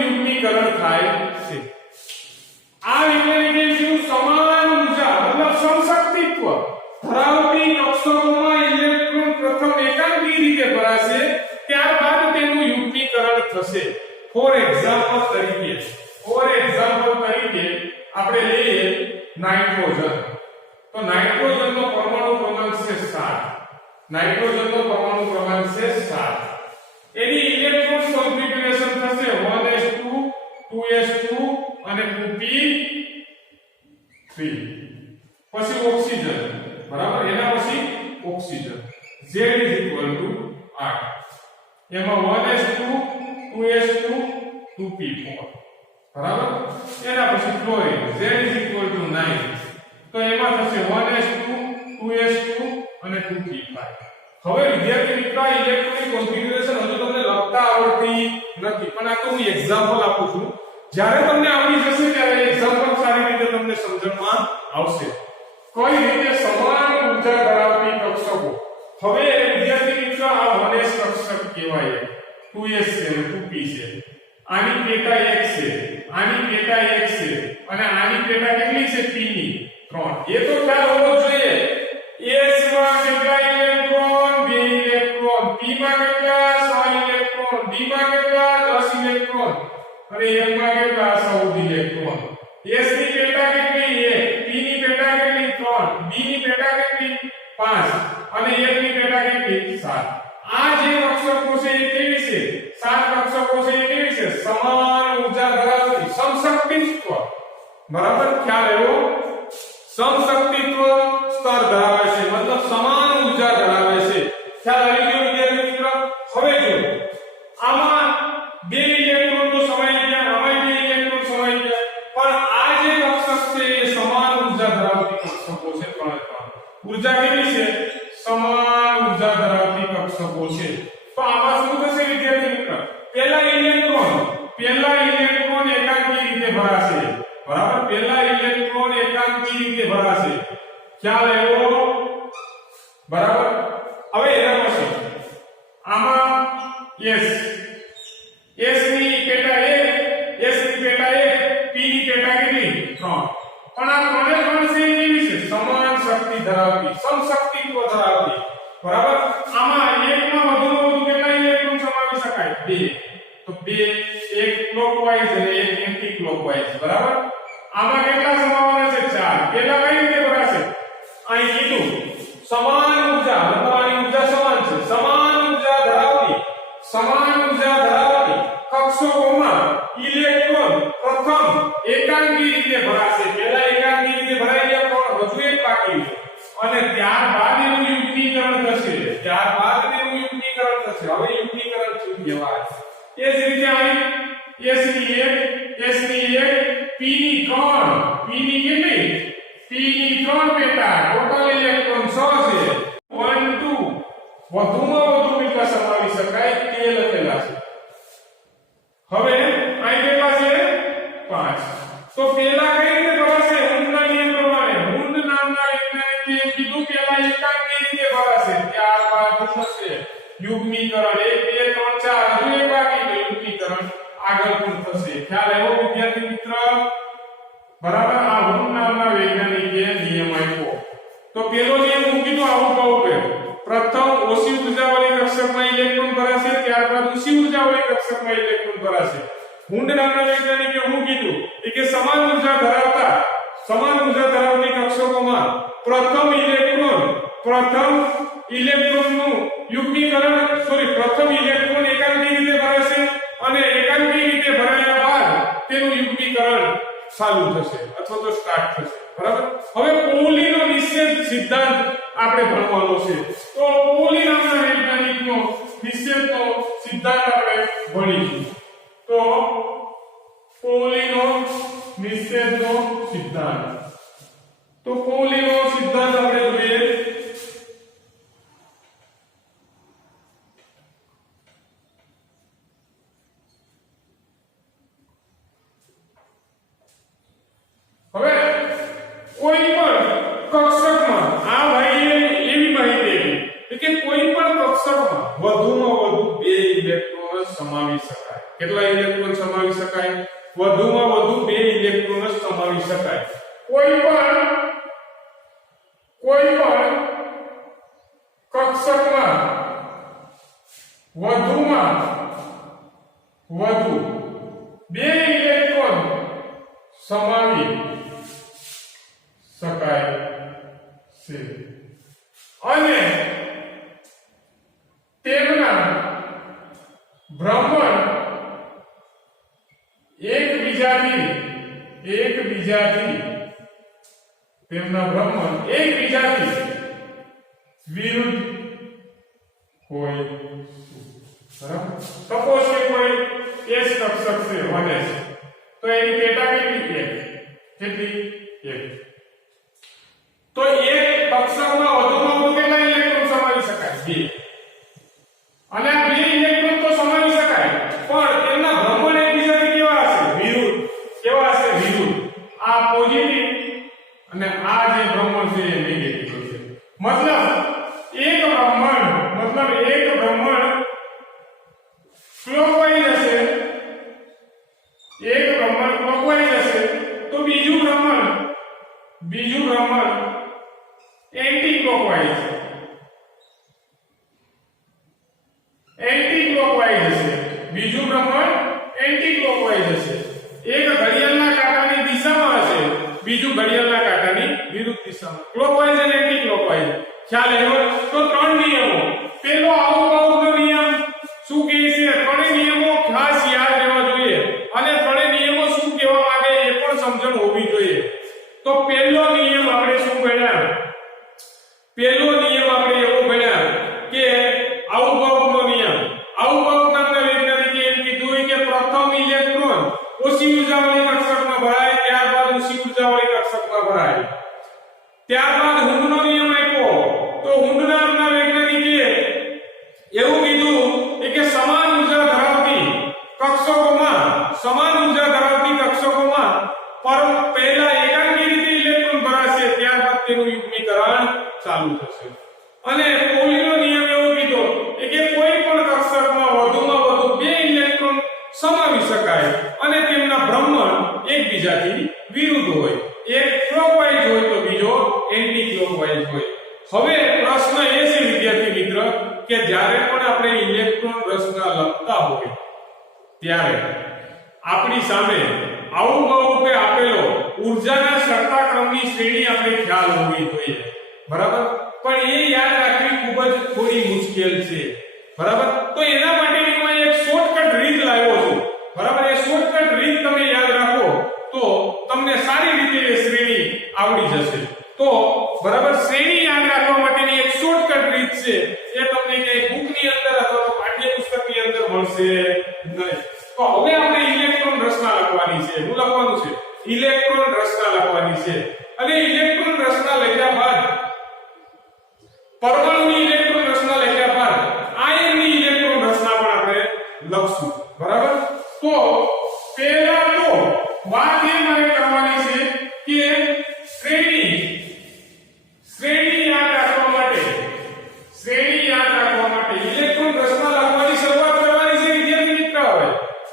યુગ્મીકરણ થાય છે. આ વૈજ્ઞાનિકે સમાન ઉર્જા મતલબ સમશક્તિત્વ ધરાવતી કક્ષકોમાં ઇલેક્ટ્રોન પ્રથમ એકાંકી રીતે ભરાશે ત્યારબાદ તેનું યુગ્મીકરણ થશે. ફોર એક્ઝામ્પલ તરીકે આપણે લઈએ નાઇટ્રોજન. તો નાઇટ્રોજનનો પરમાણુ ક્રમાંક છે 7. એની ઇલેક્ટ્રોન કોન્ફિગરેશન થશે 1s2 2s2 અને 2p3. પછી ઓક્સિજન, બરાબર, એના પછી ઓક્સિજન Z = 8. એમાં 1s2 2s2 2p4, બરાબર. એના પછી ક્લોરીન Z = 9. તો એમાં થશે 1s2 2s2 અને 2p5. હવે વિદ્યાર્થી મિત્રો આ ઇલેક્ટ્રોનિક કોન્ફિગરેશન હજુ તમને લખતા આવડતી નથી, પણ આ તો હું એક્ઝામ્પલ આપું છું. જ્યારે તમને આવડી જશે ત્યારે એક્ઝામ્પલ સારી રીતે તમને સમજણમાં આવશે. કઈ રીતે સમાન ઊર્જા ધરાવતી કક્ષકો. હવે વિદ્યાર્થી મિત્રો આ 1s કક્ષક કહેવાય, 2s છે અને 2p છે. આની પેટા 1 છે, આની પેટા 1 છે અને આની પેટા કેટલી છે? p ની 3. એ તો ખ્યાલ હોવો જોઈએ. s માં કેટલા ઇલેક્ટ્રોન? 2 ઇલેક્ટ્રોન. p માં કેટલા? 6 ઇલેક્ટ્રોન. d માં કેટલા? 10 ઇલેક્ટ્રોન. અને m માં કેટલા? 14 ઇલેક્ટ્રોન. s ની પેટા કેટલી? 1. p ની પેટા કેટલી? 3. d ની પેટા કેટલી? 5. અને f ની પેટા કેટલી? 7. આ જે કક્ષકો છે એ કેવી છે? 7 કક્ષકો છે એ કેવી છે? સમાન ઊર્જા ધરાવતી સમશક્તિત્વ, બરાબર. ખ્યાલ આવ્યો? સમશક્તિત્વ સ્તર ધરાવે છે, મતલબ સમાન ઊર્જા ધરાવે છે. ખ્યાલ આવી ગયો વિદ્યાર્થી મિત્રો? હવે જો આમાં 2 ઇલેક્ટ્રોન તો સમાઈ ગયા, આમાં 2 ઇલેક્ટ્રોન સમાઈ ગયા, પણ આ જે કક્ષક છે એ સમાન ઊર્જા ધરાવતી કક્ષકો છે. ઊર્જા કેવી છે? સમાન ઊર્જા ધરાવતી કક્ષકો છે. તો આમાં શું થશે વિદ્યાર્થી મિત્રો? પહેલા ઇલેક્ટ્રોન એકાંકી રીતે ભરાશે, બરાબર. પહેલા ઇલેક્ટ્રોન એકાંકી રીતે ભરાશે. ખ્યાલ આવ્યો? બરાબર. હવે એના પછી આમાં s ની પેટા 1, p ની પેટા કેટલી? 3. પણ આ ત્રણે ત્રણ છે કેવી છે? સમાન શક્તિ ધરાવતી, સમશક્તિત્વ ધરાવતી, બરાબર. આમાં એકમાં વધુમાં વધુ કેટલા ઇલેક્ટ્રોન સમાવી શકાય? 2. તો 2, એક ક્લોકવાઇઝ અને એક એન્ટી ક્લોકવાઇઝ, બરાબર. આમાં કેટલા સમાવવાના છે? 4. પેલા કઈ રીતે ભરાશે? અહીં કીધું સમાન ઊર્જા, મતલબ આની ઊર્જા સમાન છે. સમાન ઊર્જા ધરાવતી કક્ષકોમાં ઇલેક્ટ્રોન પ્રથમ એકાંકી રીતે ભરાશે. પહેલા એકાંકી રીતે ભરાઈ ગયા, પણ હજુ એક બાકી છે. અને ત્યારબાદ એનું યુગ્મીકરણ થશે. હવે યુગ્મીકરણ શું કહેવાય? એ જ રીતે અહીં s ની 1, p ની 3, p ની કેટલી? p ની 3 પેટા, ટોટલ ઇલેક્ટ્રોન 6 છે. 1 2 વધુમાં વધુ મિલકા સમાવી શકાય તે લખેલા છે. હવે અહીં કેટલા છે? 5. તો પેલા કઈ રીતે ભરાશે? હુનના નિયમ પ્રમાણે. હુન નામના વૈજ્ઞાનિકે કીધું પેલા એકાંકી રીતે ભરાશે, ત્યારબાદ થશે યુગ્મીકરણ. 1 2 3 4, હજુ એક બાકી છે યુગ્મીકરણ, આગળ પણ થશે. ખ્યાલ આવ્યો વિદ્યાર્થી મિત્ર? બરાબર. આ હુન નામના વૈજ્ઞાનિકે નિયમ આપ્યો. તો પેલો નિયમ હું કીધું આવું કહું કે પ્રથમ ઓછી ઊર્જાવાળી કક્ષકમાં ઇલેક્ટ્રોન ભરાશે, ત્યારબાદ ઊંચી ઊર્જાવાળી કક્ષકમાં ઇલેક્ટ્રોન ભરાશે. હુન્ડ નામના વૈજ્ઞાનિકે શું કીધું કે સમાન ઊર્જા ધરાવતી કક્ષકોમાં પ્રથમ ઇલેક્ટ્રોન એકાંકી રીતે ભરાશે અને એકાંકી રીતે ભરાયા બાદ તેનું યુગ્મીકરણ ચાલુ થશે અથવા તો સ્ટાર્ટ થશે બરાબર હવે પોલીનો નિષેધ સિદ્ધાંત આપણે ભણવાનો છે તો પોલી નામના વૈજ્ઞાનિકનો નિષેધનો સિદ્ધાંત આપણે ભણીશું તો પોલીનો નિષેધનો સિદ્ધાંત આપણે જોઈએ હવે કોઈ પણ કક્ષકમાં આ ભાઈએ એવી માહિતી આપી કે કોઈ પણ કક્ષકમાં વધુમાં વધુ 2 ઇલેક્ટ્રોન સમાવી શકાય કેટલા ઇલેક્ટ્રોન સમાવી શકાય વધુમાં વધુ 2 ઇલેક્ટ્રોન સમાવી શકાય કોઈ પણ કક્ષકમાં વધુમાં વધુ 2 ઇલેક્ટ્રોન સમાવી શકાય છે અને તેમના ભ્રમણ એકબીજાથી વિરુદ્ધ હોય બરાબર સપોઝ કે કોઈ S કક્ષક છે 1s તો એની પેટા કેટલી 1 તો એક કક્ષકમાં વધુમાં વધુ કેટલા ઇલેક્ટ્રોન સમાવી શકાય 2 અને આ 2 ઇલેક્ટ્રોન તો સમાવી શકાય પણ તેમના ભ્રમણ એકબીજાથી કેવા હશે વિરુદ્ધ આ પોઝિટિવ અને આ જે ભ્રમણ છે એ નેગેટિવ છે મતલબ એક ભ્રમણ ક્લોકવાઇઝ હશે તો બીજું ભ્રમણ એન્ટી ક્લોકવાઇઝ હશે બીજું ભ્રમણ એન્ટી ક્લોકવાઇઝ હશે એક ઘડિયાળના કાંટાની દિશામાં હશે બીજું ઘડિયાળના કાંટાની વિરુદ્ધ દિશામાં ક્લોકવાઇઝ અને એન્ટી ક્લોકવાઇઝ ખ્યાલ આવ્યો તો 3 નિયમો પેલો આઉટબાઉન્ડનો નિયમ શું કહે છે 3 નિયમો ખાસ યાદ રહેવા જોઈએ અને 3 નિયમો શું કહેવા માંગે એ પણ સમજણ હોવી જોઈએ તો પહેલો નિયમ આપણે શું ભણ્યા એવો ભણ્યા કે આઉટબાઉન્ડનો નિયમ આઉટબાઉન્ડ નામના વૈજ્ઞાનિકે એમ કીધું કે પ્રથમ ઇલેક્ટ્રોન ઓછી ઉર્જાવાળી કક્ષકમાં ભરાય ત્યારબાદ ઊંચી ઉર્જાવાળી કક્ષકમાં ભરાય ત્યારબાદ હુન્ડનો નિયમ આપ્યો તો હુન્ડ નામના વૈજ્ઞાનિકે એવું કીધું કે સમાન ઉર્જા ધરાવતી કક્ષકોમાં પહેલા એકાંકી રીતે ઇલેક્ટ્રોન ભરાશે ત્યારબાદ તેનું યુગ્મીકરણ ચાલુ થશે અને પોલીનો નિયમ એવો કીધો કે કોઈ પણ કક્ષકમાં વધુમાં વધુ 2 ઇલેક્ટ્રોન સમાવી શકાય અને તેમના ભ્રમણ એકબીજાથી વિરુદ્ધ હોય એક ક્લોકવાઇઝ હોય તો બીજો એન્ટી ક્લોકવાઇઝ હોય હવે પ્રશ્ન એ છે વિદ્યાર્થી મિત્ર કે જ્યારે પણ આપણે ઇલેક્ટ્રોન રચના લખતા હોય ત્યારે આપણી સામે આઉટબાઉન્ડ આપેલો ઊર્જાના સરખા ક્રમની શ્રેણી આપણે ખ્યાલ હોવી જોઈએ બરાબર પણ એ યાદ રાખવી ખૂબ જ થોડી મુશ્કેલ છે બરાબર તો એના માટે હું એક શોર્ટકટ રીત લાવ્યો છું બરાબર એ શોર્ટકટ રીત તમે યાદ રાખો તો તમને સારી રીતે એ શ્રેણી આવડી જશે તો બરાબર શ્રેણી યાદ રાખવા માટેની એક શોર્ટકટ રીત છે એ તમને કે બુકની અંદર અથવા તો પાઠ્યપુસ્તકની અંદર મળશે નહીં તો હવે આપણે ઇલેક્ટ્રોન રચના લખવાની છે શું લખવાનું છે ઇલેક્ટ્રોન રચના લખવાની છે અને ઇલેક્ટ્રોન રચના લખ્યા બાદ પરમાણુની ઇલેક્ટ્રોન રચના લખ્યા બાદ આયનની ઇલેક્ટ્રોન રચના પણ આપણે લખશું બરાબર તો પહેલા તો વાત એ મારે કરવાની છે કે શ્રેણી યાદ રાખવા માટે ઇલેક્ટ્રોન રચના લખવાની શરૂઆત કરવાની છે વિદ્યાર્થી મિત્ર હવે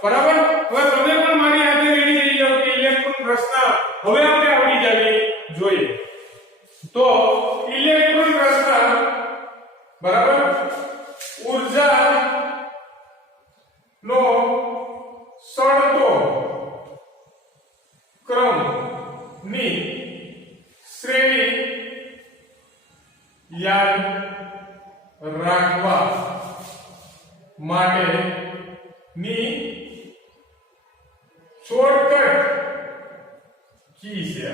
બરાબર હવે તમે પણ મારી હાથે રેડી થઈ જાવ કે ઇલેક્ટ્રોન રચના હવે આપણે આવડી જવી જોઈએ તો ઇલેક્ટ્રોન રચના બરાબર ઊર્જા નો સળતો માટેની શોર્ટકટ કી છે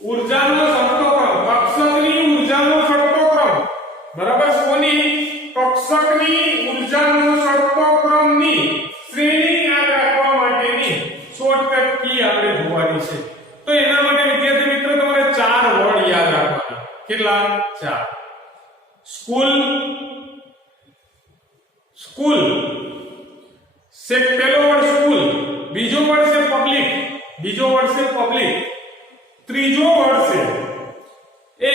ઊર્જાનો ચડતો ક્રમ કક્ષકની ઊર્જાનો ચડતો ક્રમ બરાબર કોની કક્ષકની ઊર્જાનો ચડતો ક્રમની શ્રેણી યાદ રાખવા માટેની શોર્ટકટ કી આપણે જોવાની છે તો એના માટે વિદ્યાર્થી મિત્રો તમારે ચાર વર્ડ યાદ રાખવાના કેટલા ચાર સ્કૂલ સ્કૂલ से पहलो वर्ड स्कूल बीजो वर्ड से पब्लिक त्रीजो वर्ड से ए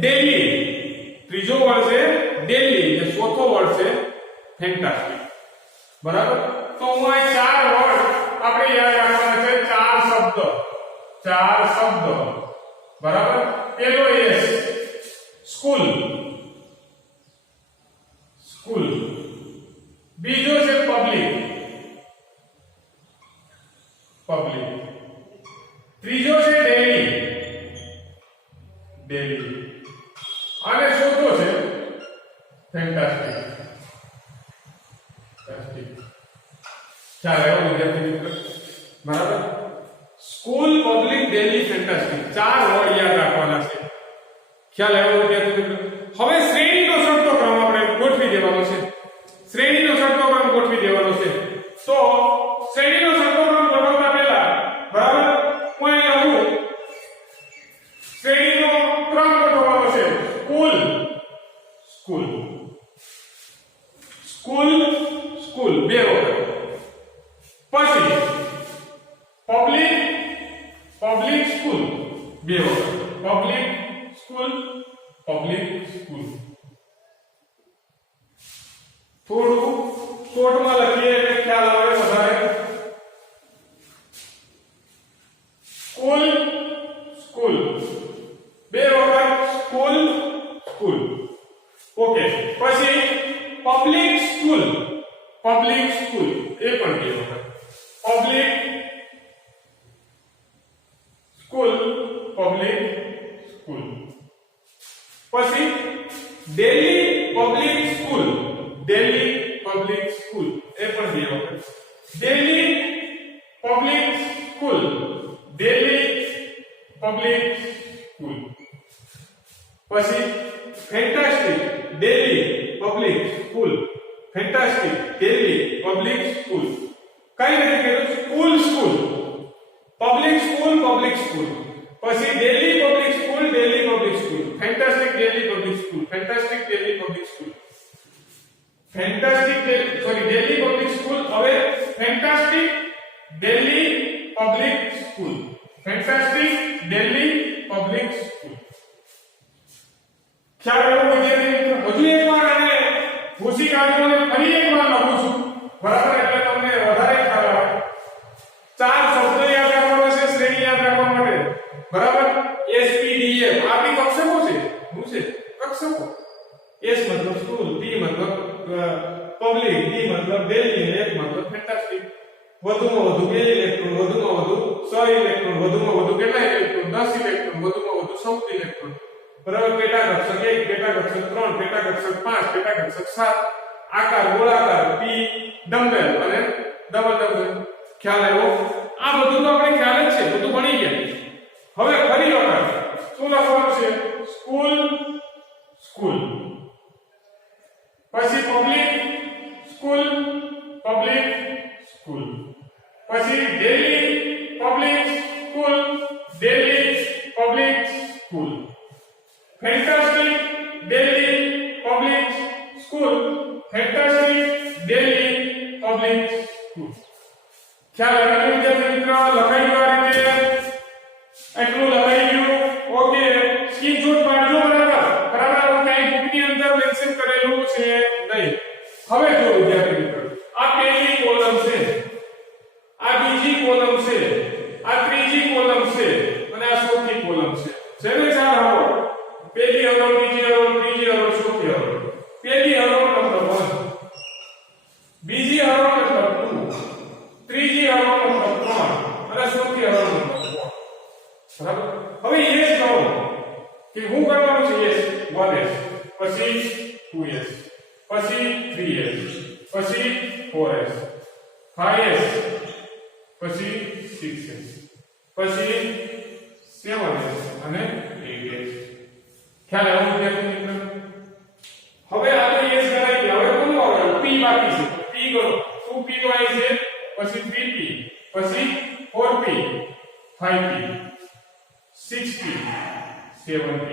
डेली त्रीजो वर्ड से डेली ये चौथो वर्ड से फैंटास्टिक बराबर तो હું આ ચાર વર્ડ આપણે યાદ રાખવાના છે ચાર શબ્દ બરાબર પહેલો એસ સ્કૂલ बीजो से पब्लिक त्रीजो से डेली आने चौथो से फैंटास्टिक ख्याल है विद्यार्थी मित्र बराबर स्कूल पब्लिक डेली फैंटास्टिक चार वर्ड याद રાખવાના છે ખ્યાલ આવ્યો વિદ્યાર્થી મિત્રો હવે શ્રેણીનો ચડતો ક્રમ આપણે ગોઠવી દેવાનો છે શ્રેણીનો ચડતો ક્રમ ગોઠવી દેવાનો છે તો શ્રેણીનો ચડતો ક્રમ ગોઠવતા પહેલા બરાબર હું અહીં લખું શ્રેણીનો ક્રમ ગોઠવવાનો છે સ્કૂલ બે વખત પછી પબ્લિક સ્કૂલ બે વખત પબ્લિક સ્કૂલ થોડું શોર્ટમાં લખીએ એટલે ખ્યાલ આવે વધારે સ્કૂલ બે વખત સ્કૂલ ઓકે પછી પબ્લિક સ્કૂલ એ પણ બે વખત પબ્લિક સ્કૂલ પછી ડેલી પબ્લિક સ્કૂલ એ પણ બે વખત ડેલી પબ્લિક સ્કૂલ પછી ફેન્ટાસ્ટિક ડેલી પબ્લિક સ્કૂલ કઈ રીતે કીધું સ્કૂલ પબ્લિક સ્કૂલ પછી daily public school fantastic daily public school daily public school હવે ફેન્ટાસ્ટિક ડેલી પબ્લિક સ્કૂલ ખ્યાલ આવ્યો વિદ્યાર્થી મિત્રો હજુ એકવાર આને ભૂસી કાઢીને ફરી એકવાર લખું છું બરાબર એટલે તમને વધારે ખ્યાલ આવે ચાર શબ્દો યાદ રાખવાના છે શ્રેણી યાદ રાખવા માટે બરાબર SPDF આ બી કક્ષકો છે શું છે કક્ષકો S मतलब स्कूल P मतलब पब्लिक D मतलब डेली અને F मतलब ફેન્ટાસ્ટિક વધુમાં વધુ 2 ઇલેક્ટ્રોન વધુમાં વધુ 6 ઇલેક્ટ્રોન વધુમાં વધુ કેટલા ઇલેક્ટ્રોન 10 ઇલેક્ટ્રોન વધુમાં વધુ 14 ઇલેક્ટ્રોન બરાબર પેટા કક્ષક 1 પેટા કક્ષક 3 પેટા કક્ષક 5 પેટા કક્ષક 7 આકાર ગોળાકાર P ડમ્બેલ અને ડબલ ડમ્બેલ ખ્યાલ આવ્યો આ બધું તો આપણે ખ્યાલ જ છે બધું ભણી ગયા હવે ફરી વખત શું લખવાનું છે સ્કૂલ પછી પબ્લિક સ્કૂલ પછી daily public school fantastic daily public school ખ્યાલ આવ્યો વિદ્યાર્થી મિત્રો લખાઈ ગયો આ રીતે એટલું લખાઈ ગયું ઓકે સ્ક્રીનશોટ પાડજો બરાબર કઈ બુકની અંદર મેન્શન કરેલું છે નહીં હવે જો વિદ્યાર્થી મિત્રો આ પહેલી કોલમ છે આ બીજી કોલમ છે આ ત્રીજી કોલમ છે અને આ ચોથી કોલમ છે જેને ચાર હરોળ પહેલી હરોળ બીજી હરોળ ત્રીજી હરોળ ચોથી હરોળ પહેલી હરોળ મતલબ 1 બીજી હરોળ મતલબ 2 ત્રીજી હરોળ મતલબ 3 અને ચોથી હરોળ મતલબ 4 બરાબર હવે યસ કહો કે હું કરવાનું છે યસ 1s પછી 2s પછી 3s પછી 4s 5s પછી 6s પછી 7s અને 8s ખ્યાલ આવ્યો વિદ્યાર્થી મિત્રો હવે આપણે s કરાવી હવે કોનું આવે p બાકી છે p કરો 2p તો આવી છે પછી 3p પછી 4p 5p 6p 7p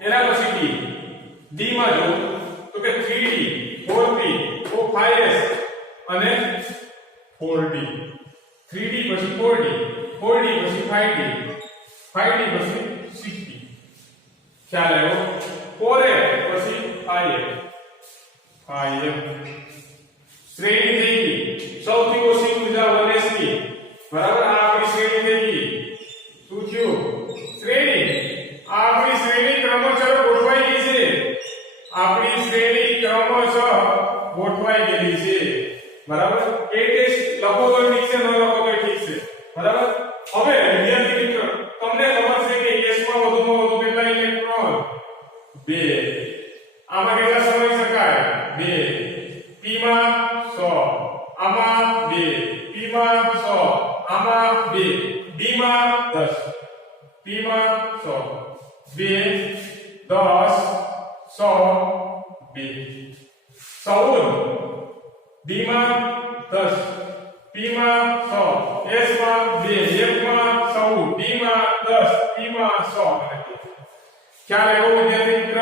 એના પછી d માં જો તો કે 3d 4p 5s અને 4d 3d પછી 4d 4d પછી 5d 5d પછી 6d ખ્યાલ આવ્યો 4a પછી 5a 5a શ્રેણી થઈ ગઈ સૌથી ઓછી ઉર્જા 1s ની બરાબર આ આપણી શ્રેણી થઈ ગઈ શું થયું શ્રેણી આપણી શ્રેણી ક્રમશઃ ગોઠવાઈ ગઈ છે આપણી શ્રેણી ક્રમશઃ ગોઠવાઈ ગયેલી છે બરાબર એ ટેસ્ટ લખો તો ઠીક છે ન લખો તો ઠીક છે બરાબર હવે વિદ્યાર્થી મિત્રો તમને ખબર છે કે s માં વધુમાં વધુ કેટલા ઇલેક્ટ્રોન 2 આમાં કેટલા સમાવી શકાય 2 p માં 100 આમાં 2 p માં 100 આમાં 2 d માં 10 p માં 100 2 10 100 2 14 d માં 10 p માં 100 s માં 2 1 માં 14 d માં 10 p માં 100 ખ્યાલ આવ્યો વિદ્યાર્થી મિત્ર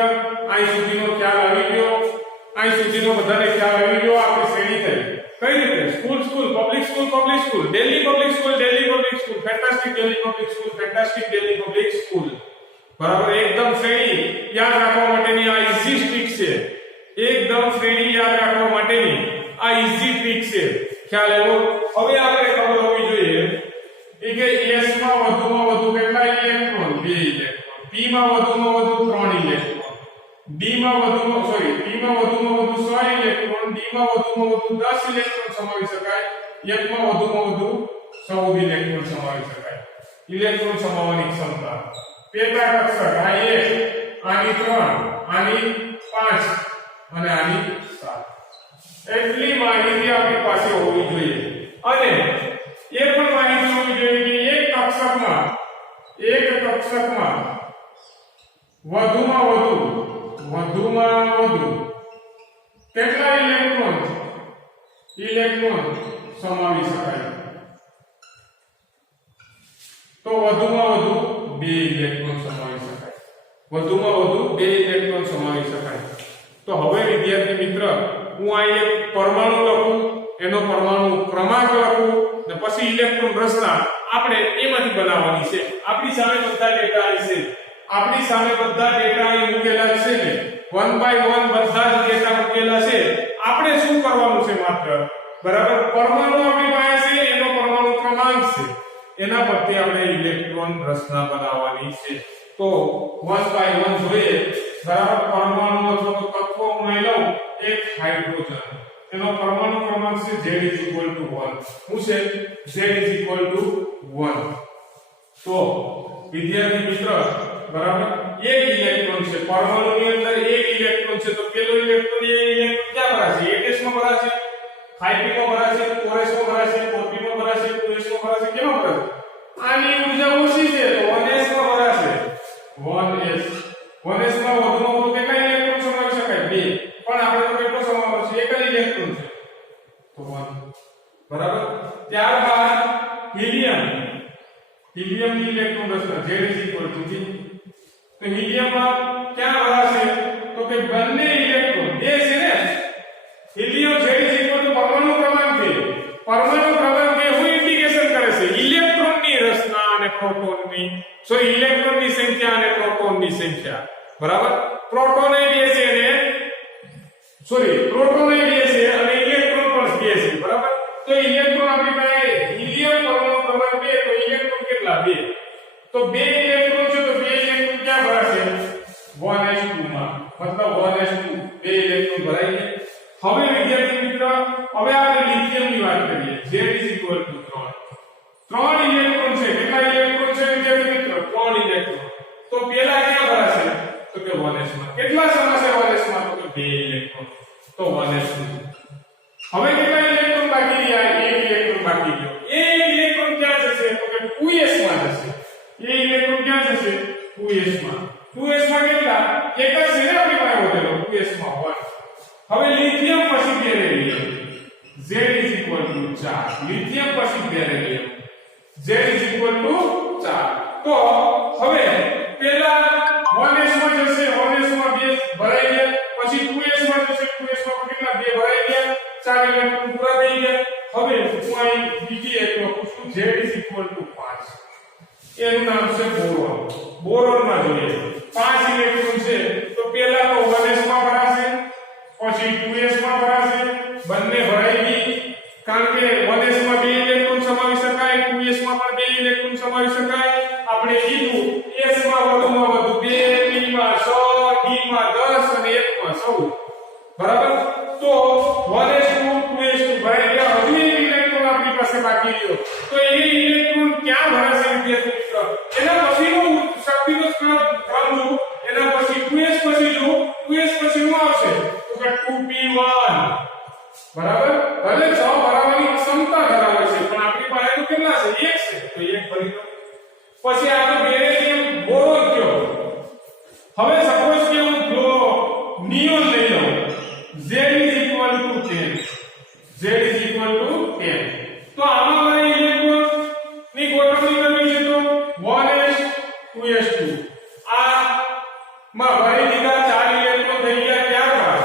અહીં સુધીનો ખ્યાલ આવી ગયો અહીં સુધીનો બધાને ખ્યાલ આવી ગયો આપણી શ્રેણી થઈ કઈ રીતે school public school Delhi public school fantastic Delhi public school બરાબર એકદમ શ્રેણી યાદ રાખવા માટેની આ ઈઝી ટ્રીક છે એકદમ શ્રેણી યાદ રાખવા માટેની આ ઈઝી ટ્રીક છે ખ્યાલ આવ્યો હવે આપણે ખબર હોવી જોઈએ કે s માં વધુમાં વધુ કેટલા ઇલેક્ટ્રોન 2 ઇલેક્ટ્રોન p માં વધુમાં વધુ 3 ઇલેક્ટ્રોન d માં વધુમાં p માં વધુમાં વધુ 6 ઇલેક્ટ્રોન d માં વધુમાં વધુ 10 ઇલેક્ટ્રોન સમાવી શકાય 1 માં વધુમાં વધુ 14 ઇલેક્ટ્રોન સમાવી શકાય ઇલેક્ટ્રોન સમાવવાની ક્ષમતા પેટા કક્ષક આ 1 આની 3 આની 5 અને આની 7 એટલી માહિતી આપણી પાસે હોવી જોઈએ અને એ પણ માહિતી હોવી જોઈએ કે એક કક્ષકમાં વધુમાં વધુ કેટલા ઇલેક્ટ્રોન સમાવી શકાય તો વધુમાં વધુ 2 ઇલેક્ટ્રોન સમાવી શકાય તો હવે વિદ્યાર્થી મિત્ર હું આ એક પરમાણુ લખું એનો પરમાણુ ક્રમાંક લખું અને પછી ઇલેક્ટ્રોન રચના આપણે એમાંથી બનાવવાની છે આપણી સામે બધા ડેટા અહીં મૂકેલા છે ને 1 બાય 1 બધા જ ડેટા મૂકેલા છે આપણે શું કરવાનું છે માત્ર બરાબર પરમાણુ આપણી પાસે છે એનો પરમાણુ ક્રમાંક છે એના પરથી આપણે ઇલેક્ટ્રોન રચના બનાવવાની છે તો 1 બાય 1 જોઈએ બરાબર પરમાણુ અથવા તો તત્વો હું લઉં એક હાઇડ્રોજન એનો પરમાણુ ક્રમાંક છે Z = 1 શું છે Z = 1 તો વિદ્યાર્થી મિત્ર બરાબર એક ઇલેક્ટ્રોન છે પરમાણુની અંદર એક ઇલેક્ટ્રોન છે તો પેલો ઇલેક્ટ્રોન ક્યાં ભરાશે 8s માં ભરાશે 5p માં ભરાશે 4s માં ભરાશે 4p માં ભરાશે 2s માં ભરાશે કેમાં ભરાશે આની ઊર્જા ઓછી છે તો 1s માં ભરાશે 1s માં વધુમાં વધુ કેટલા ઇલેક્ટ્રોન સમાવી શકાય 2 પણ આપણે તો કેટલો સમાવવાનો છે એક જ ઇલેક્ટ્રોન છે તો 1 બરાબર ત્યારબાદ હિલિયમની ઇલેક્ટ્રોન રચના Z = 2 તો હિલિયમમાં ક્યાં ભરાશે તો કે બંને ઇલેક્ટ્રોન બે છે ને હિલિયમ Z = પરમાણુ ક્રમાંક છે પરમાણુ ક્રમાંક એ શું ઇન્ડિકેશન કરે છે ઇલેક્ટ્રોનની રચના અને પ્રોટોનની ઇલેક્ટ્રોનની સંખ્યા અને પ્રોટોનની સંખ્યા બરાબર પ્રોટોન એ બે છે અને પ્રોટોન એ બે છે અને ઇલેક્ટ્રોન પણ બે છે બરાબર તો ઇલેક્ટ્રોન આપણી પાસે હિલિયમ પરમાણુ ક્રમાંક 2 તો ઇલેક્ટ્રોન કેટલા 2 તો 2 ઇલેક્ટ્રોન છે તો 2 ઇલેક્ટ્રોન ક્યાં ભરાશે 1s2 માં મતલબ 1s2 2 ઇલેક્ટ્રોન ભરાઈ ગયા હવે વિદ્યાર્થી મિત્ર હવે આપણે લિથિયમની વાત કરીએ Z = 3 ઇલેક્ટ્રોન છે કેટલા ઇલેક્ટ્રોન છે વિદ્યાર્થી મિત્ર 3 ઇલેક્ટ્રોન તો પેલા ક્યાં ભરાશે તો કે 1s2 કેટલા સમાશે 1s માં? તો કે 2 ઇલેક્ટ્રોન. તો 1s. હવે કેટલા ઇલેક્ટ્રોન બાકી રહ્યા? 1 ઇલેક્ટ્રોન બાકી રહ્યો. એ ઇલેક્ટ્રોન ક્યાં જશે? તો કે 2s માં જશે. એ ઇલેક્ટ્રોન ક્યાં જશે? 2s માં. 2s માં કેટલા? એક જ છે ને આપણી પાસે વધેલો 2s માં 1. હવે લિથિયમ પછી બેરિલિયમ. Z = 4. લિથિયમ પછી બેરિલિયમ. Z = 4. તો હવે પહેલા 1s માં જશે, 1s માં 2 ભરાઈ ગયા, પછી 2s માં જશે, 2s માં કેટલા? 2 ભરાઈ ગયા, 4 ઇલેક્ટ્રોન પૂરા થઈ ગયા. હવે હું અહીં બીજી એક લખું છું, Z = 5. એનું નામ છે બોરોન. બોરોન માં જોઈએ 5 ઇલેક્ટ્રોન છે, તો પહેલા તો 1s માં ભરાશે, પછી 2s માં ભરાશે, બંને ભરાઈ ગઈ. કારણ કે 1s માં 2 ઇલેક્ટ્રોન સમાવી શકાય, 2s માં પણ 2 ઇલેક્ટ્રોન સમાવી શકાય. આપણે કીધું s માં વધુમાં વધુ 2, p માં 6, d માં 10 અને f માં 14. બરાબર? તો 1s2 2s2 ભરાઈ ગયા. હજુ એક ઇલેક્ટ્રોન આપણી પાસે બાકી રહ્યો. તો એ ઇલેક્ટ્રોન ક્યાં ભરાશે વિદ્યાર્થી મિત્રો? એના પછીનો શક્તિનો ક્રમ જો, એના પછી 2s પછી જો, 2s પછી શું આવશે? તો કે 2p1. બરાબર? ભલે 6 ભરાવાની ક્ષમતા ધરાવે છે, પણ આપણી પાસે તો કેટલા છે? 1 છે, તો 1 ભરી દો. પછી આગળ બેરિલિયમ, બોરોન કયો. હવે સપોઝ કે હું નિયોન લઈ લઉં. Z = 10. Z = 10. તો આમાં મારે ઇલેક્ટ્રોન ની ગોઠવણી કરવી છે, તો 1s 2s2 આ માં ભરી દીધા, 4 ઇલેક્ટ્રોન થઈ ગયા. ત્યારબાદ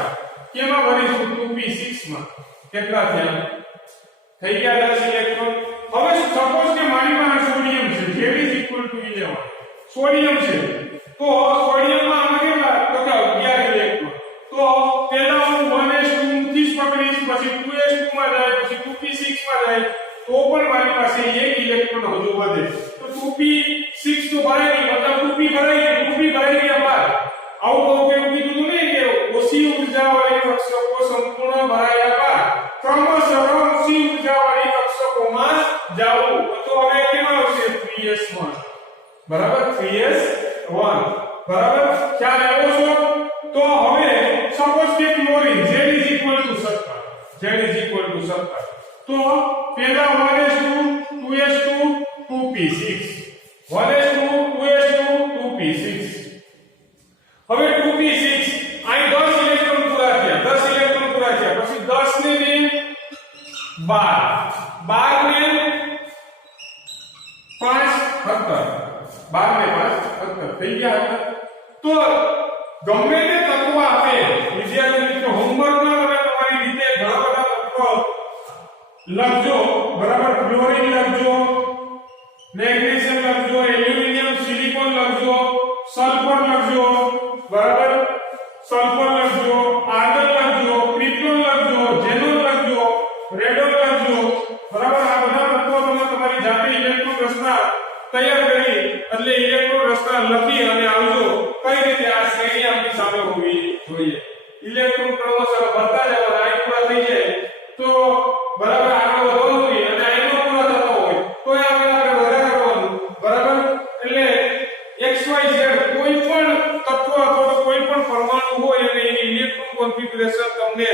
કેમાં ભરીશું? 2p6 માં. કેટલા થયા? થઈ ગયા 10 ઇલેક્ટ્રોન. હવે સપોઝ કે મારી પાસે સોડિયમ છે, Z = 11. સોડિયમ છે, તો સોડિયમમાં આમાં કેટલા? તો કે 11 ઇલેક્ટ્રોન. તો પહેલા હું 1s2 થી પકડીશ, પછી 2s2 માં જાય, પછી 2p6 માં જાય, તો પણ મારી પાસે 1 ઇલેક્ટ્રોન હજુ વધે. તો 2p6 તો ભરાઈ ગઈ, મતલબ 2p ભરાઈ ગઈ. 2p ભરાઈ ગયા બાદ આવું કેવું કીધું નહીં કે ઓછી ઉર્જાવાળી કક્ષકો સંપૂર્ણ ભરાયા બાદ ક્રમશઃ ઓછી ઉર્જાવાળી કક્ષકોમાં જાવું. તો હવે કેમાં આવશે? 3s1. બરાબર? 3s1. બરાબર? ખ્યાલ આવ્યો છો? તો હવે સપોઝ કે ક્લોરીન Z = 17. Z = 17. તો પહેલા 1s2 2s2 2p6. 1s2 2s2 2p6. હવે 2p6 અહીં 10 ઇલેક્ટ્રોન પૂરા થયા, 10 ઇલેક્ટ્રોન પૂરા થયા. પછી 10 ને 2 12 ને 5 17. 12 ને 5 17 થઈ ગયા. તો ગમે તે તત્વ આપે વિદ્યાર્થી મિત્રો, હોમવર્કમાં તમે તમારી રીતે ઘણા બધા તત્વ લખજો. બરાબર? ક્લોરીન લખજો, મેગ્નેશિયમ લખજો, એલ્યુમિનિયમ, સિલિકોન લખજો, સલ્ફર લખજો. બરાબર? સલ્ફર લખજો, આર્ગન લખજો, ક્રિપ્ટોન લખજો, ઝેનોન લખજો, રેડોન લખજો. બરાબર? આ બધા તત્વો તમે તમારી જાતે ઇલેક્ટ્રોન રચના તૈયાર કરી એટલે ઇલેક્ટ્રોન રચના લખી અને આવજો. કઈ રીતે આ શ્રેણી આપણી સામે હોવી જોઈએ. ઇલેક્ટ્રોન ક્રમશઃ ભરતા જવાના, આ પૂરા થઈ જાય તો બરાબર આગળ વધવાનું હોય, અને આનો પૂરા થતો હોય તો આપણે વધારે કરવાનું. બરાબર? એટલે XYZ કોઈ પણ તત્વ અથવા કોઈ પણ પરમાણુ હોય અને એની ઇલેક્ટ્રોન કોન્ફિગરેશન તમને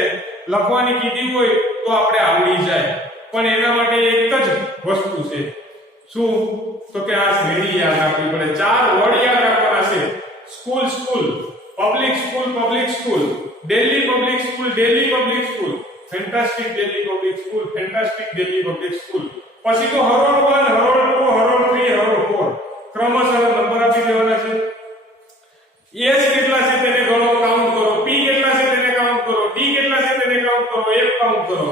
લખવાની કીધી હોય તો આપણે આવડી જાય. પણ એના માટે એક જ વસ્તુ છે. શું? તો કે આ શ્રેણી યાદ રાખવી પડે. 4 વર્ડ યાદ રાખવાના છે. School school, public school public school, Delhi public school Delhi public school, fantastic Delhi public school fantastic Delhi public school. પછી તો હરોળ 1 હરોળ 2 હરોળ 3 હરોળ 4 ક્રમશઃ નંબર આપી દેવાના છે. S કેટલા છે તેને ગણો, કાઉન્ટ કરો. P કેટલા છે તેને કાઉન્ટ કરો. D કેટલા છે તેને કાઉન્ટ કરો. F કાઉન્ટ કરો.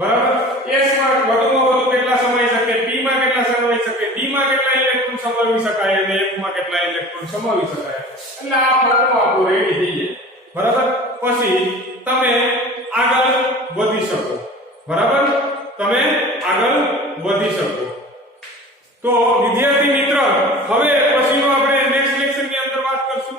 બરાબર? S માં વધુમાં વધુ કેટલા સમાવી શકે, P માં કેટલા સમાવી શકે, D માં કેટલા ઇલેક્ટ્રોન સમાવી શકાય અને F માં કેટલા ઇલેક્ટ્રોન સમાવી શકાય. એટલે આ ફોર્મ્યુલા આપણો રેડી થઈ જાય. બરાબર? પછી તમે આગળ વધી શકો. બરાબર? તમે આગળ વધી શકો. તો વિદ્યાર્થી મિત્ર, હવે પછીનો આપણે નેક્સ્ટ લેક્ચરની અંદર વાત કરશું.